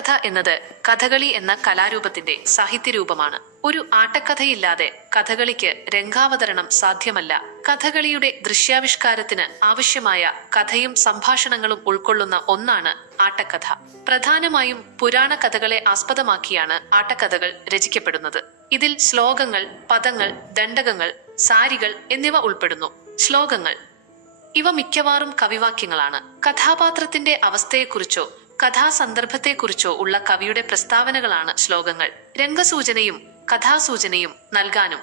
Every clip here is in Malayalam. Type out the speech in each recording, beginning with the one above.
ആട്ടക്കഥ എന്നത് കഥകളി എന്ന കലാരൂപത്തിന്റെ സാഹിത്യരൂപമാണ്. ഒരു ആട്ടക്കഥയില്ലാതെ കഥകളിക്ക് രംഗാവതരണം സാധ്യമല്ല. കഥകളിയുടെ ദൃശ്യാവിഷ്കാരത്തിന് ആവശ്യമായ കഥയും സംഭാഷണങ്ങളും ഉൾക്കൊള്ളുന്ന ഒന്നാണ് ആട്ടക്കഥ. പ്രധാനമായും പുരാണ കഥകളെ ആസ്പദമാക്കിയാണ് ആട്ടക്കഥകൾ രചിക്കപ്പെടുന്നത്. ഇതിൽ ശ്ലോകങ്ങൾ, പദങ്ങൾ, ദണ്ഡകങ്ങൾ, സാരികൾ എന്നിവ ഉൾപ്പെടുന്നു. ശ്ലോകങ്ങൾ ഇവ മിക്കവാറും കവിവാക്യങ്ങളാണ്. കഥാപാത്രത്തിന്റെ അവസ്ഥയെക്കുറിച്ചോ കഥാസന്ദർഭത്തെക്കുറിച്ചോ ഉള്ള കവിയുടെ പ്രസ്താവനകളാണ് ശ്ലോകങ്ങൾ. രംഗസൂചനയും കഥാസൂചനയും നൽകാനും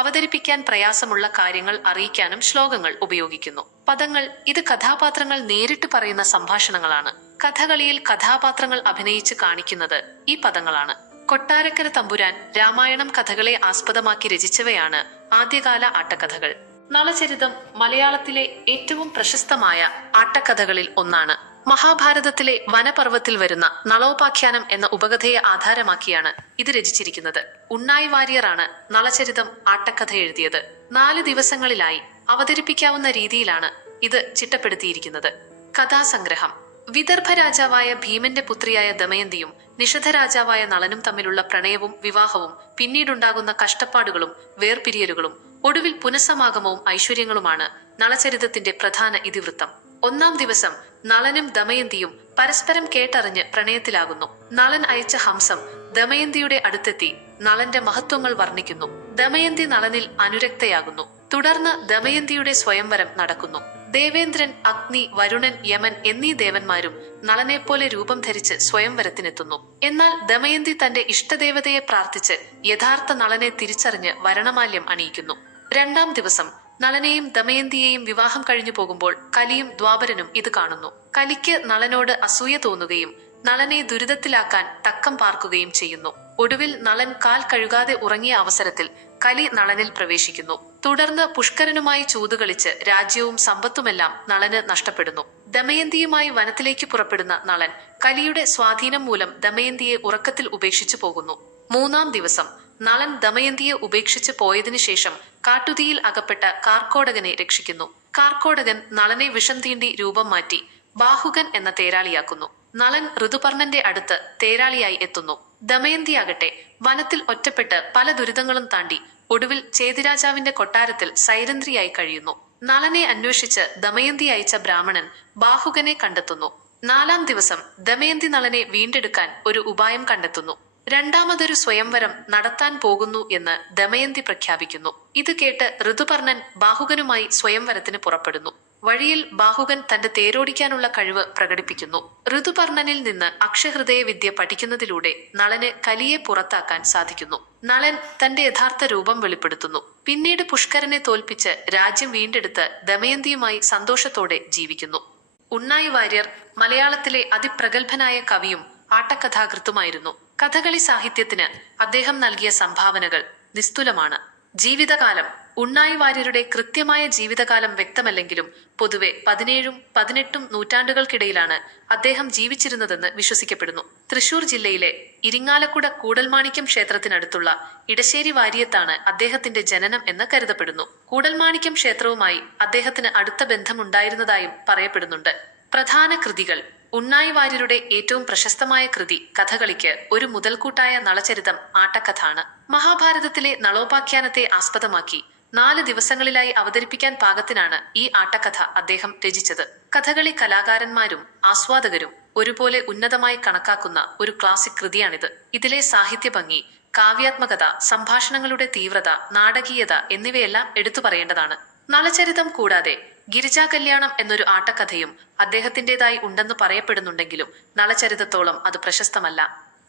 അവതരിപ്പിക്കാൻ പ്രയാസമുള്ള കാര്യങ്ങൾ അറിയിക്കാനും ശ്ലോകങ്ങൾ ഉപയോഗിക്കുന്നു. പദങ്ങൾ ഇത് കഥാപാത്രങ്ങൾ നേരിട്ട് പറയുന്ന സംഭാഷണങ്ങളാണ്. കഥകളിയിൽ കഥാപാത്രങ്ങൾ അഭിനയിച്ച് കാണിക്കുന്നത് ഈ പദങ്ങളാണ്. കൊട്ടാരക്കര തമ്പുരാൻ, രാമായണം കഥകളെ ആസ്പദമാക്കി രചിച്ചവയാണ് ആദ്യകാല ആട്ടക്കഥകൾ. നളചരിതം മലയാളത്തിലെ ഏറ്റവും പ്രശസ്തമായ ആട്ടക്കഥകളിൽ ഒന്നാണ്. മഹാഭാരതത്തിലെ വനപർവ്വത്തിൽ വരുന്ന നളോപാഖ്യാനം എന്ന ഉപകഥയെ ആധാരമാക്കിയാണ് ഇത് രചിച്ചിരിക്കുന്നത്. ഉണ്ണായി വാര്യറാണ് നളചരിതം ആട്ടക്കഥ എഴുതിയത്. 4 ദിവസങ്ങളിലായി അവതരിപ്പിക്കാവുന്ന രീതിയിലാണ് ഇത് ചിട്ടപ്പെടുത്തിയിരിക്കുന്നത്. കഥാസംഗ്രഹം വിദർഭ രാജാവായ ഭീമന്റെ പുത്രിയായ ദമയന്തിയും നിഷധ രാജാവായ നളനും തമ്മിലുള്ള പ്രണയവും വിവാഹവും പിന്നീടുണ്ടാകുന്ന കഷ്ടപ്പാടുകളും വേർപിരിയലുകളും ഒടുവിൽ പുനഃസമാഗമവും ഐശ്വര്യങ്ങളുമാണ് നളചരിതത്തിന്റെ പ്രധാന ഇതിവൃത്തം. 1-ാം ദിവസം നളനും ദമയന്തിയും പരസ്പരം കേട്ടറിഞ്ഞ് പ്രണയത്തിലാകുന്നു. നളൻ അയച്ച ഹംസം ദമയന്തിയുടെ അടുത്തെത്തി നളന്റെ മഹത്വങ്ങൾ വർണ്ണിക്കുന്നു. ദമയന്തി നളനിൽ അനുരക്തയാകുന്നു. തുടർന്ന് ദമയന്തിയുടെ സ്വയംവരം നടക്കുന്നു. ദേവേന്ദ്രൻ, അഗ്നി, വരുണൻ, യമൻ എന്നീ ദേവന്മാരും നളനെപ്പോലെ രൂപം ധരിച്ച് സ്വയംവരത്തിനെത്തുന്നു. എന്നാൽ ദമയന്തി തന്റെ ഇഷ്ടദേവതയെ പ്രാർത്ഥിച്ച് യഥാർത്ഥ നളനെ തിരിച്ചറിഞ്ഞ് വരണമാല്യം അണിയിക്കുന്നു. 2-ാം ദിവസം നളനെയും ദമയന്തിയെയും വിവാഹം കഴിഞ്ഞു പോകുമ്പോൾ കലിയും ദ്വാപരനും ഇത് കാണുന്നു. കലിക്ക് നളനോട് അസൂയ തോന്നുകയും നളനെ ദുരിതത്തിലാക്കാൻ തക്കം പാർക്കുകയും ചെയ്യുന്നു. ഒടുവിൽ നളൻ കാൽ കഴുകാതെ ഉറങ്ങിയ അവസരത്തിൽ കലി നളനിൽ പ്രവേശിക്കുന്നു. തുടർന്ന് പുഷ്കരനുമായി ചൂതുകളിച്ച് രാജ്യവും സമ്പത്തുമെല്ലാം നളന് നഷ്ടപ്പെടുന്നു. ദമയന്തിയുമായി വനത്തിലേക്ക് പുറപ്പെടുന്ന നളൻ കലിയുടെ സ്വാധീനം മൂലം ദമയന്തിയെ ഉറക്കത്തിൽ ഉപേക്ഷിച്ചു പോകുന്നു. 3-ാം ദിവസം നളൻ ദമയന്തിയെ ഉപേക്ഷിച്ച് പോയതിനു ശേഷം കാട്ടുതീയിൽ അകപ്പെട്ട കാർക്കോടകനെ രക്ഷിക്കുന്നു. കാർക്കോടകൻ നളനെ വിഷം തീണ്ടി രൂപം മാറ്റി ബാഹുകൻ എന്ന തേരാളിയാക്കുന്നു. നളൻ ഋതുപർണന്റെ അടുത്ത് തേരാളിയായി എത്തുന്നു. ദമയന്തിയാകട്ടെ വനത്തിൽ ഒറ്റപ്പെട്ട് പല ദുരിതങ്ങളും താണ്ടി ഒടുവിൽ ചേതിരാജാവിന്റെ കൊട്ടാരത്തിൽ സൈരന്ധ്രിയായി കഴിയുന്നു. നളനെ അന്വേഷിച്ച് ദമയന്തി അയച്ച ബ്രാഹ്മണൻ ബാഹുകനെ കണ്ടെത്തുന്നു. 4-ാം ദിവസം ദമയന്തി നളനെ വീണ്ടെടുക്കാൻ ഒരു ഉപായം കണ്ടെത്തുന്നു. 2-മതൊരു സ്വയംവരം നടത്താൻ പോകുന്നു എന്ന് ദമയന്തി പ്രഖ്യാപിക്കുന്നു. ഇത് കേട്ട് ഋതുപർണൻ ബാഹുകനുമായി സ്വയംവരത്തിന് പുറപ്പെടുന്നു. വഴിയിൽ ബാഹുകൻ തന്റെ തേരോടിക്കാനുള്ള കഴിവ് പ്രകടിപ്പിക്കുന്നു. ഋതുപർണനിൽ നിന്ന് അക്ഷഹൃദയ വിദ്യ പഠിക്കുന്നതിലൂടെ നളന് കലിയെ പുറത്താക്കാൻ സാധിക്കുന്നു. നളൻ തന്റെ യഥാർത്ഥ രൂപം വെളിപ്പെടുത്തുന്നു. പിന്നീട് പുഷ്കരനെ തോൽപ്പിച്ച് രാജ്യം വീണ്ടെടുത്ത് ദമയന്തിയുമായി സന്തോഷത്തോടെ ജീവിക്കുന്നു. ഉണ്ണായി വാര്യർ മലയാളത്തിലെ അതിപ്രഗത്ഭനായ കവിയും ആട്ടക്കഥാകൃത്തുമായിരുന്നു. കഥകളി സാഹിത്യത്തിന് അദ്ദേഹം നൽകിയ സംഭാവനകൾ നിസ്തുലമാണ്. ജീവിതകാലം ഉണ്ണായി വാര്യരുടെ കൃത്യമായ ജീവിതകാലം വ്യക്തമല്ലെങ്കിലും പൊതുവെ 17ഉം 18ഉം നൂറ്റാണ്ടുകൾക്കിടയിലാണ് അദ്ദേഹം ജീവിച്ചിരുന്നതെന്ന് വിശ്വസിക്കപ്പെടുന്നു. തൃശൂർ ജില്ലയിലെ ഇരിങ്ങാലക്കുട കൂടൽമാണിക്യം ക്ഷേത്രത്തിനടുത്തുള്ള ഇടശ്ശേരി വാര്യത്താണ് അദ്ദേഹത്തിന്റെ ജനനം എന്ന് കരുതപ്പെടുന്നു. കൂടൽമാണിക്യം ക്ഷേത്രവുമായി അദ്ദേഹത്തിന് അടുത്ത ബന്ധമുണ്ടായിരുന്നതായും പറയപ്പെടുന്നുണ്ട്. പ്രധാന കൃതികൾ ഉണ്ണായി വാര്യരുടെ ഏറ്റവും പ്രശസ്തമായ കൃതി കഥകളിക്ക് ഒരു മുതൽക്കൂട്ടായ നളചരിതം ആട്ടക്കഥാണ്. മഹാഭാരതത്തിലെ നളോപാഖ്യാനത്തെ ആസ്പദമാക്കി 4 ദിവസങ്ങളിലായി അവതരിപ്പിക്കാൻ പാകത്തിനാണ് ഈ ആട്ടക്കഥ അദ്ദേഹം രചിച്ചത്. കഥകളി കലാകാരന്മാരും ആസ്വാദകരും ഒരുപോലെ ഉന്നതമായി കണക്കാക്കുന്ന ഒരു ക്ലാസിക് കൃതിയാണിത്. ഇതിലെ സാഹിത്യ ഭംഗി, കാവ്യാത്മകത, സംഭാഷണങ്ങളുടെ തീവ്രത, നാടകീയത എന്നിവയെല്ലാം എടുത്തു പറയേണ്ടതാണ്. നളചരിതം കൂടാതെ ഗിരിജാ കല്യാണം എന്നൊരു ആട്ടക്കഥയും അദ്ദേഹത്തിൻ്റെതായി ഉണ്ടെന്ന് പറയപ്പെടുന്നുണ്ടെങ്കിലും നളചരിതത്തോളം അത് പ്രശസ്തമല്ല.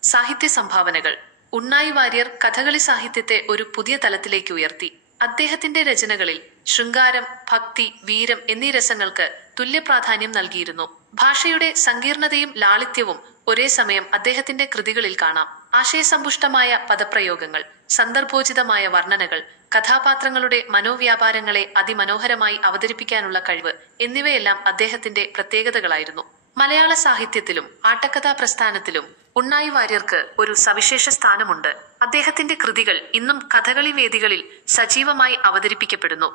സാഹിത്യ സംഭാവനകൾ ഉണ്ണായി വാര്യർ കഥകളി സാഹിത്യത്തെ ഒരു പുതിയ തലത്തിലേക്ക് ഉയർത്തി. അദ്ദേഹത്തിന്റെ രചനകളിൽ ശൃംഗാരം, ഭക്തി, വീരം എന്നീ രസങ്ങൾക്ക് തുല്യ പ്രാധാന്യം നൽകിയിരുന്നു. ഭാഷയുടെ സങ്കീർണതയും ലാളിത്യവും ഒരേ സമയം അദ്ദേഹത്തിന്റെ കൃതികളിൽ കാണാം. ആശയസമ്പുഷ്ടമായ പദപ്രയോഗങ്ങൾ, സന്ദർഭോചിതമായ വർണ്ണനകൾ, കഥാപാത്രങ്ങളുടെ മനോവ്യാപാരങ്ങളെ അതിമനോഹരമായി അവതരിപ്പിക്കാനുള്ള കഴിവ് എന്നിവയെല്ലാം അദ്ദേഹത്തിന്റെ പ്രത്യേകതകളായിരുന്നു. മലയാള സാഹിത്യത്തിലും ആട്ടക്കഥാ പ്രസ്ഥാനത്തിലും ഉണ്ണായി വാര്യർക്ക് ഒരു സവിശേഷ സ്ഥാനമുണ്ട്. അദ്ദേഹത്തിന്റെ കൃതികൾ ഇന്നും കഥകളി വേദികളിൽ സജീവമായി അവതരിപ്പിക്കപ്പെടുന്നു.